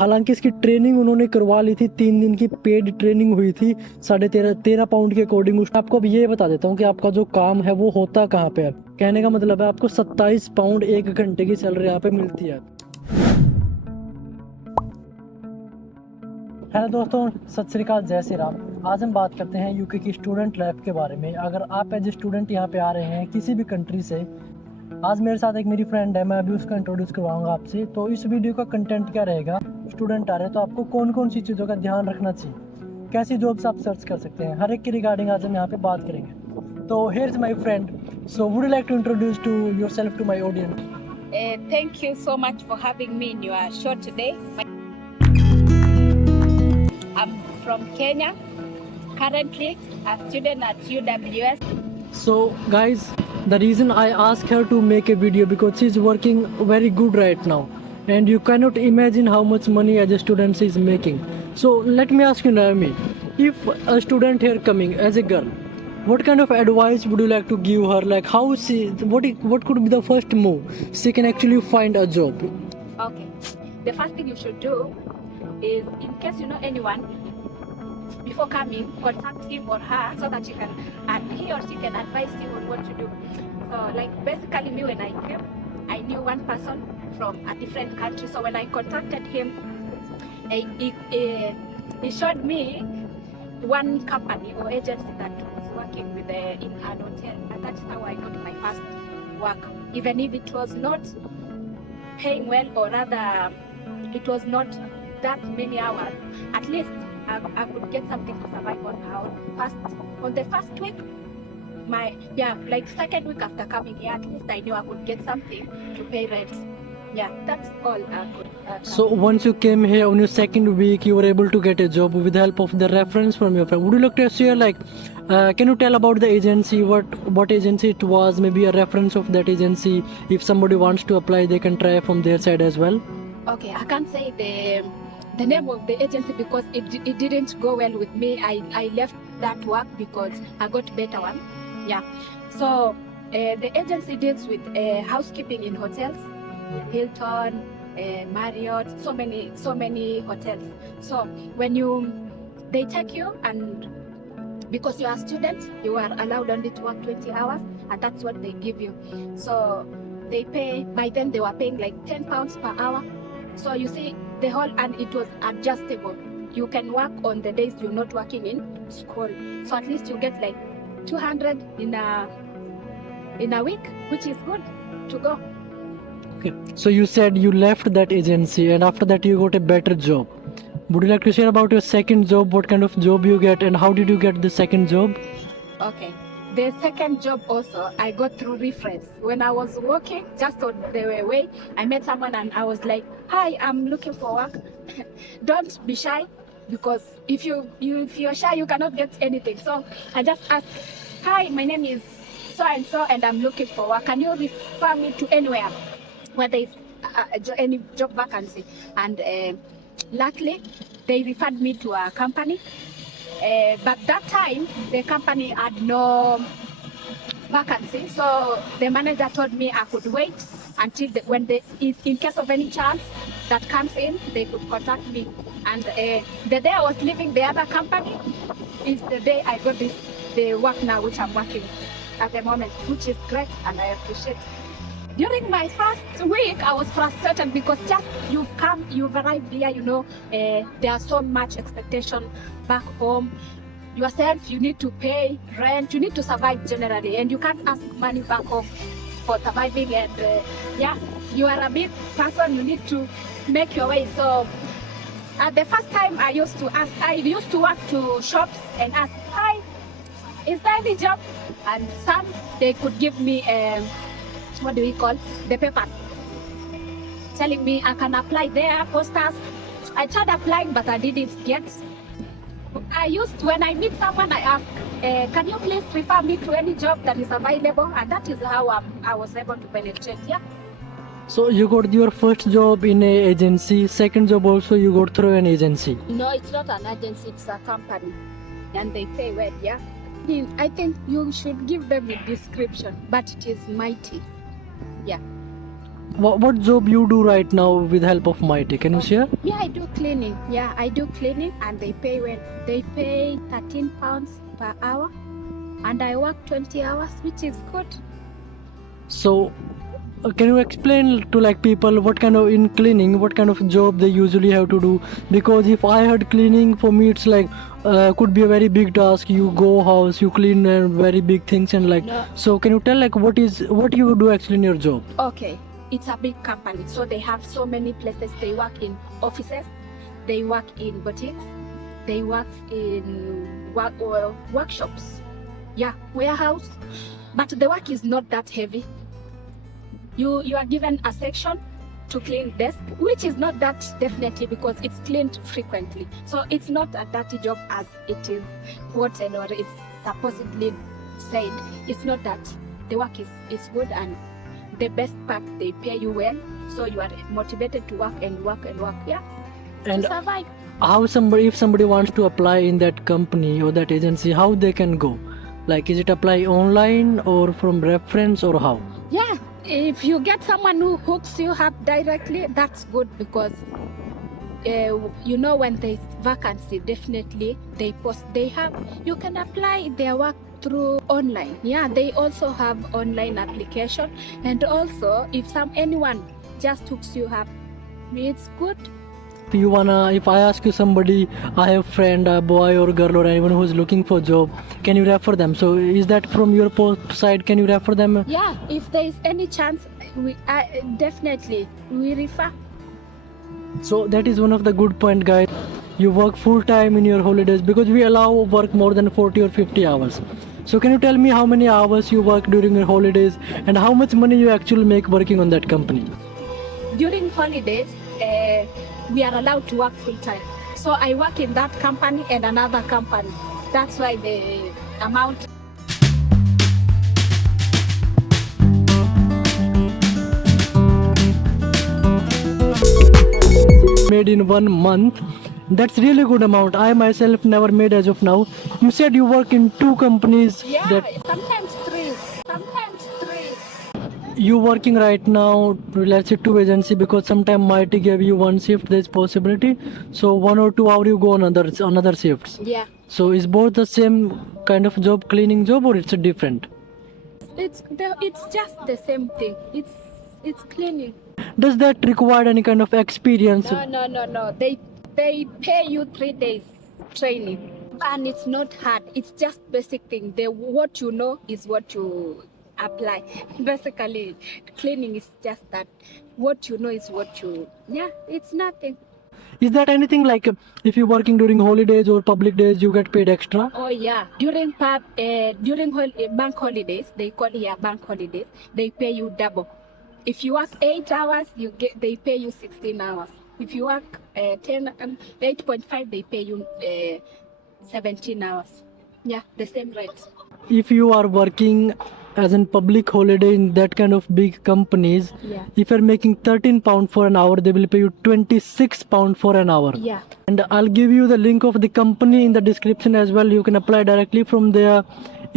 हालांकि इसकी ट्रेनिंग उन्होंने करवा ली थी, 3 दिन की पेड ट्रेनिंग हुई थी 13.5 पाउंड के अकॉर्डिंग। आपको अब ये बता देता हूँ कि आपका जो काम है वो होता कहाँ पे है। कहने का मतलब है आपको 27 पाउंड 1 घंटे की सैलरी यहाँ पे मिलती है। हेलो दोस्तों, सत श्री अकाल, जय श्री राम। आज हम बात करते हैं यूके की स्टूडेंट लाइफ के बारे में। अगर आप एज ए स्टूडेंट यहाँ पे आ रहे हैं किसी भी कंट्री से, आज मेरे साथ एक मेरी फ्रेंड है, मैं अभी उसका इंट्रोड्यूस करवाऊंगा आपसे। तो इस वीडियो का कंटेंट क्या रहेगा, स्टूडेंट आ रहे हैं तो आपको कौन कौन सी चीज़ों का ध्यान रखना चाहिए, कैसी जॉब्स आप सर्च कर सकते हैं, हर एक के रिगार्डिंग आज हम यहाँ पे बात करेंगे। तो here is my friend, so would you like to introduce to yourself to my audience? Thank you so much for having me in your show today. I'm from Kenya, currently a student at UWS. So guys, the reason I asked her to make a video because she's working very good right now, and you cannot imagine how much money as a student she is making. So let me ask you, Naomi, if a student here coming as a girl, what kind of advice would you like to give her? Like how she, what could be the first move she can actually find a job? Okay, the first thing you should do is, in case you know anyone, before coming, contact him or her so that you can, and he or she can advise you on what to do. So like basically me, when I came, I knew one person from a different country. So when I contacted him, he showed me one company or agency that was working with in an hotel, and that's how I got my first work. Even if it was not paying well, or rather it was not that many hours, at least I could get something to survive on the first week. Like second week after coming here, at least I knew I could get something to pay rent. Yeah, that's all I could. So once you came here on your second week, you were able to get a job with the help of the reference from your friend. Would you like to share, like, can you tell about the agency, what agency it was, maybe a reference of that agency? If somebody wants to apply, they can try from their side as well. Okay, I can't say the name of the agency because it didn't go well with me. I left that work because I got better one. Yeah. So the agency deals with housekeeping in hotels, Hilton, Marriott, so many hotels. So when they take you, and because you are a student, you are allowed only to work 20 hours, and that's what they give you. So they pay, by then they were paying like 10 pounds per hour. So you see the whole, and it was adjustable. You can work on the days you're not working in school. So at least you get like 200 in a week, which is good to go. Okay. So you said you left that agency, and after that you got a better job. Would you like to share about your second job? What kind of job you get, and how did you get the second job? Okay. The second job also, I got through reference. When I was working, just on the way, I met someone and I was like, "Hi, I'm looking for work." Don't be shy, because if you're shy, you cannot get anything. So I just asked, "Hi, my name is so and so, and I'm looking for work. Can you refer me to anywhere where there is any job vacancy?" And luckily, they referred me to a company. But that time, the company had no vacancy. So the manager told me I could wait until in case of any chance that comes in, they could contact me. And the day I was leaving the other company is the day I got the work now, which I'm working at the moment, which is great, and I appreciate it. During my first week, I was frustrated because just you've arrived here, there are so much expectation back home. Yourself, you need to pay rent, you need to survive generally, and you can't ask money back home for surviving. And you are a big person, you need to make your way. So at the first time, I used to walk to shops and ask, "Hi, is there any job?" And some, they could give me what do we call the papers, telling me I can apply there, posters. I tried applying, but I didn't get. When I meet someone, I ask, "Can you please refer me to any job that is available?" And that is how I was able to penetrate. Yeah. So you got your first job in a agency, second job also you got through an agency? No, it's not an agency, it's a company, and they pay well. Yeah. I think you should give them a description, but it is mighty. Yeah. What job you do right now with help of Mighty? Can you share? Yeah, I do cleaning. Yeah, I do cleaning, and they pay 13 pounds per hour, and I work 20 hours, which is good. So, can you explain to like people what kind of in cleaning, what kind of job they usually have to do? Because if I heard cleaning, for me it's like could be a very big task. You go house, you clean very big things and like. No. So can you tell like what you do actually in your job? Okay, it's a big company, so they have so many places. They work in offices, they work in boutiques, they work in workshops. Yeah, warehouse. But the work is not that heavy. You are given a section to clean desk, which is not that definitely because it's cleaned frequently. So it's not a dirty job as it is quoted or it's supposedly said. It's not that. The work is good, and the best part, they pay you well, so you are motivated to work and work and work. Yeah, And to survive. how if somebody wants to apply in that company or that agency, how they can go? Like, is it apply online or from reference or how? Yeah, if you get someone who hooks you up directly, that's good because you know when there's vacancy, definitely they post. You can apply their work through online. Yeah, they also have online application, and also if anyone just hooks you up, it's good. If I ask you somebody, I have friend, a boy or girl or anyone who's looking for job, can you refer them? So is that from your side? Can you refer them? Yeah, if there is any chance, definitely we refer. So that is one of the good point, guys. You work full time in your holidays because we allow work more than 40 or 50 hours. So can you tell me how many hours you work during your holidays and how much money you actually make working on that company? During holidays, we are allowed to work full time. So I work in that company and another company. That's why the amount. Made in 1 month. That's really good amount. I myself never made as of now. You said you work in 2 companies. Yeah, That sometimes 3. Sometimes 3. you working right now, let's say 2 agency, because sometime might give you 1 shift, there's possibility. So 1 or 2 hour you go on another shifts. Yeah. So is both the same kind of job, cleaning job, or it's a different? It's just the same thing. It's cleaning. Does that require any kind of experience? No. They pay you 3 days training, and it's not hard. It's just basic thing. What you know is what you apply. Basically, cleaning is just that. What you know is what you. Yeah, it's nothing. Is that anything like if you're working during holidays or public days, you get paid extra? Oh yeah, during bank holidays, they call here bank holidays. They pay you double. If you work 8 hours, they pay you 16 hours. If you work 8.5, they pay you 17 hours. Yeah, the same rate. If you are working as in public holiday in that kind of big companies, Yeah. if you're making 13 pound for an hour, they will pay you 26 pound for an hour. Yeah. And I'll give you the link of the company in the description as well. You can apply directly from there.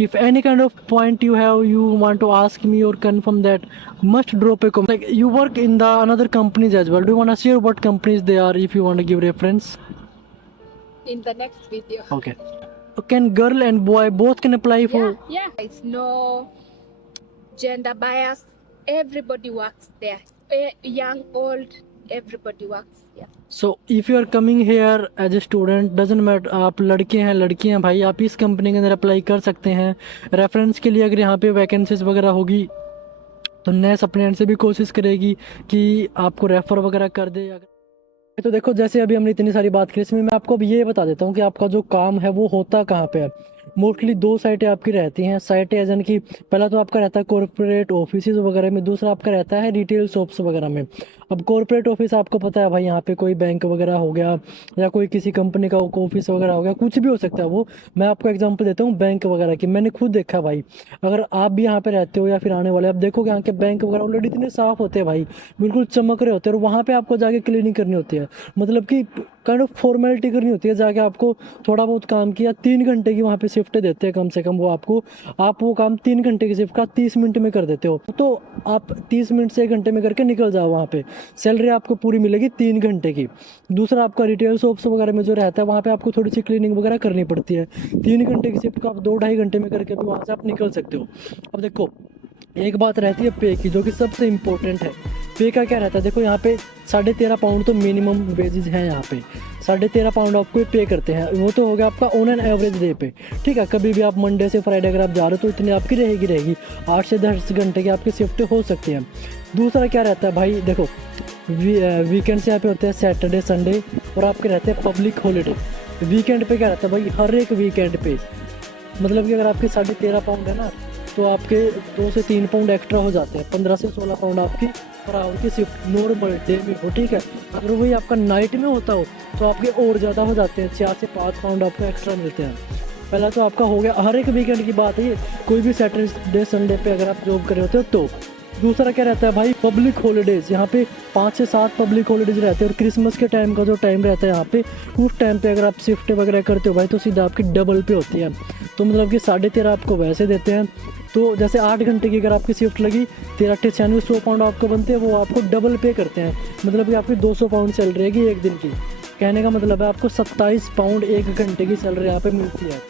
If any kind of point you want to ask me or confirm that, must drop a comment. Like, you work in the another companies as well. Do you want to share what companies they are if you want to give reference? In the next video. Okay. Can girl and boy both can apply for? Yeah. It's no gender bias. Everybody works there. Young, old, everybody works. Yeah. So if you are coming here as a student, doesn't matter आप लड़के हैं लड़की हैं भाई, आप इस company के अंदर अप्लाई कर सकते हैं. रेफरेंस के लिए अगर यहाँ पे वैकेंसीज वगैरह होगी तो नेस अपने एंड से भी कोशिश करेगी कि आपको रेफर वगैरह कर दे. तो देखो, जैसे अभी हमने इतनी सारी बात की, इसमें मैं आपको अभी ये बता देता हूँ कि आपका जो काम है वो होता कहाँ पे है. मोस्टली 2 साइटें आपकी रहती हैं. साइटें एज की पहला तो आपका रहता है कॉर्पोरेट ऑफिस वगैरह में, दूसरा आपका रहता है रिटेल शॉप्स वगैरह में. अब कॉर्पोरेट ऑफिस आपको पता है भाई, यहाँ पे कोई बैंक वगैरह हो गया या कोई किसी कंपनी का ऑफिस वगैरह हो गया, कुछ भी हो सकता है वो. मैं आपको एग्जांपल देता हूँ बैंक वगैरह की. मैंने खुद देखा भाई, अगर आप भी यहाँ पे रहते हो या फिर आने वाले, आप देखोगे यहाँ के बैंक वगैरह ऑलरेडी इतने साफ होते हैं भाई, बिल्कुल चमक रहे होते हैं. और वहाँ पे आपको जाके क्लीनिंग करनी होती है, मतलब कि काइंड ऑफ फॉर्मेलिटी करनी होती है. जाके आपको थोड़ा बहुत काम किया, 3 घंटे की वहाँ पे शिफ्ट शिफ्ट देते हैं कम से कम वो आपको, आप वो काम 3 घंटे की शिफ्ट का 30 मिनट में कर देते हो, तो आप 30 मिनट से 1 घंटे में करके निकल जाओ वहाँ पे, सैलरी आपको पूरी मिलेगी 3 घंटे की। दूसरा आपका रिटेल शॉप्स वगैरह में जो रहता है वहाँ पे आपको थोड़ी सी क्लीनिंग वगैरह करनी पड़ती है। 3 घंटे की शिफ्ट को आप 2-2.5 घंटे में करके भी वहाँ से आप निकल सकते हो। अब देखो एक बात रहती है पे की, जो कि सबसे इम्पोर्टेंट है। पे का क्या रहता है, देखो यहाँ पे 13.5 पाउंड तो मिनिमम वेजेस हैं यहाँ पे, 13.5 पाउंड आपको पे करते हैं। वो तो हो गया आपका ऑन एन एवरेज डे पे, ठीक है। कभी भी आप मंडे से फ्राइडे अगर आप जा रहे हो तो इतनी आपकी रहेगी 8 से 10 घंटे की आपकी शिफ्ट हो सकती है। दूसरा क्या रहता है भाई, देखो वीकेंड से यहाँ पे होते हैं सैटरडे संडे, और आपके रहते हैं पब्लिक हॉलीडे। वीकेंड पे क्या रहता है भाई, हर एक वीकेंड पे मतलब कि अगर आपके 13.5 पाउंड है ना, तो आपके 2 से 3 पाउंड एक्स्ट्रा हो जाते हैं, 15 से 16 पाउंड आपकी पर आवर की शिफ्ट नॉर्मल डे में हो, ठीक है। अगर वही आपका नाइट में होता हो तो आपके और ज़्यादा हो जाते हैं, 4 से 5 पाउंड आपको एक्स्ट्रा मिलते हैं। पहला तो आपका हो गया हर एक वीकेंड की बात है ये, कोई भी सैटरडे संडे पे अगर आप जॉब कर रहे होते हो तो। दूसरा क्या रहता है भाई, पब्लिक हॉलीडेज़। यहाँ पे 5 से 7 पब्लिक हॉलीडेज़ रहते हैं, और क्रिसमस के टाइम का जो टाइम रहता है यहाँ पे, उस टाइम पे अगर आप शिफ्ट वगैरह करते हो भाई तो सीधा आपकी डबल पे होती है। तो मतलब कि 13.5 आपको वैसे देते हैं, तो जैसे 8 घंटे की अगर आपकी शिफ्ट लगी 13 100 पाउंड आपको बनते हैं, वो आपको डबल पे करते हैं। मतलब कि आपकी 200 पाउंड सैलरी रहेगी एक दिन की। कहने का मतलब है आपको 27 पाउंड 1 घंटे की सैलरी यहाँ पे मिलती है।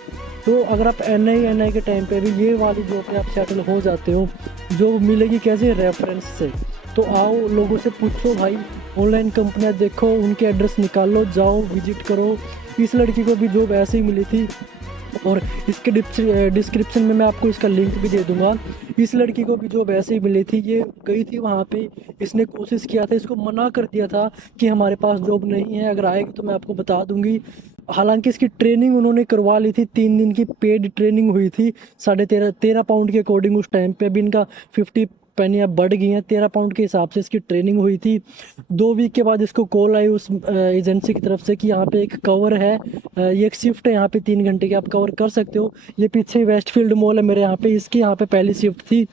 तो अगर आप NI के टाइम पे भी ये वाली जॉब पे आप सेटल हो जाते हो, जो मिलेगी कैसे, रेफरेंस से। तो आओ लोगों से पूछो भाई, ऑनलाइन कंपनियाँ देखो, उनके एड्रेस निकालो, जाओ विजिट करो। इस लड़की को भी जॉब ऐसे ही मिली थी, और इसके डिस्क्रिप्शन में मैं आपको इसका लिंक भी दे दूंगा। इस लड़की को भी जॉब ऐसे ही मिली थी, ये गई थी वहाँ पे, इसने कोशिश किया था, इसको मना कर दिया था कि हमारे पास जॉब नहीं है, अगर आएगी तो मैं आपको बता दूंगी। हालांकि इसकी ट्रेनिंग उन्होंने करवा ली थी, 3 दिन की पेड ट्रेनिंग हुई थी 13.5 पाउंड के अकॉर्डिंग। उस टाइम पे भी इनका 50 पेनियाँ बढ़ गई हैं, 13 पाउंड के हिसाब से इसकी ट्रेनिंग हुई थी। 2 वीक के बाद इसको कॉल आई उस एजेंसी की तरफ से कि यहाँ पे एक कवर है, ये एक शिफ्ट है यहाँ पे 3 घंटे की, आप कवर कर सकते हो। ये पीछे वेस्टफील्ड मॉल है मेरे यहाँ पे, इसकी यहाँ पे पहली शिफ्ट थी,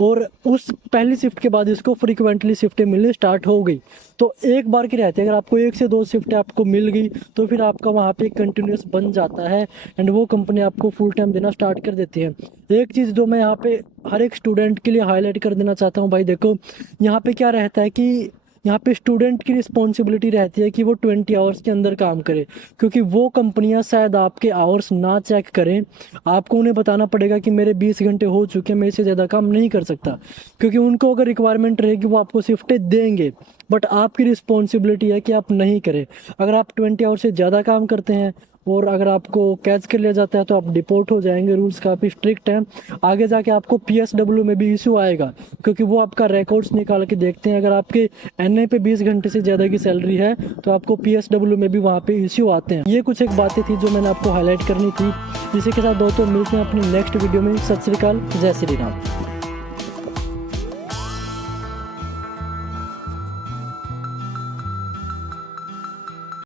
और उस पहली शिफ्ट के बाद इसको फ्रीक्वेंटली शिफ्टें मिलनी स्टार्ट हो गई। तो एक बार की रहती है, अगर आपको 1 से 2 शिफ्टें आपको मिल गई तो फिर आपका वहाँ पे कंटिन्यूस बन जाता है, एंड वो कंपनी आपको फुल टाइम देना स्टार्ट कर देती है। एक चीज़ जो मैं यहाँ पे हर एक स्टूडेंट के लिए हाईलाइट कर देना चाहता हूँ भाई, देखो यहाँ पे क्या रहता है कि यहाँ पे स्टूडेंट की रिस्पॉन्सिबिलिटी रहती है कि वो 20 आवर्स के अंदर काम करे, क्योंकि वो कंपनियां शायद आपके आवर्स ना चेक करें, आपको उन्हें बताना पड़ेगा कि मेरे 20 घंटे हो चुके हैं, मैं इससे ज़्यादा काम नहीं कर सकता, क्योंकि उनको अगर रिक्वायरमेंट रहेगी वो आपको शिफ्टें देंगे, बट आपकी रिस्पॉन्सिबिलिटी है कि आप नहीं करें। अगर आप 20 आवर्स से ज़्यादा काम करते हैं और अगर आपको कैच कर लिया जाता है तो आप डिपोर्ट हो जाएंगे। रूल्स काफ़ी स्ट्रिक्ट हैं, आगे जाके आपको PSW में भी इशू आएगा, क्योंकि वो आपका रिकॉर्ड्स निकाल के देखते हैं। अगर आपके NI पे 20 घंटे से ज़्यादा की सैलरी है तो आपको PSW में भी वहाँ पे इशू आते हैं। ये कुछ एक बातें थी जो मैंने आपको हाईलाइट करनी थी। इसी के साथ दोस्तों मिलते हैं अपनी नेक्स्ट वीडियो में। सत श्री अकाल, जय श्री राम।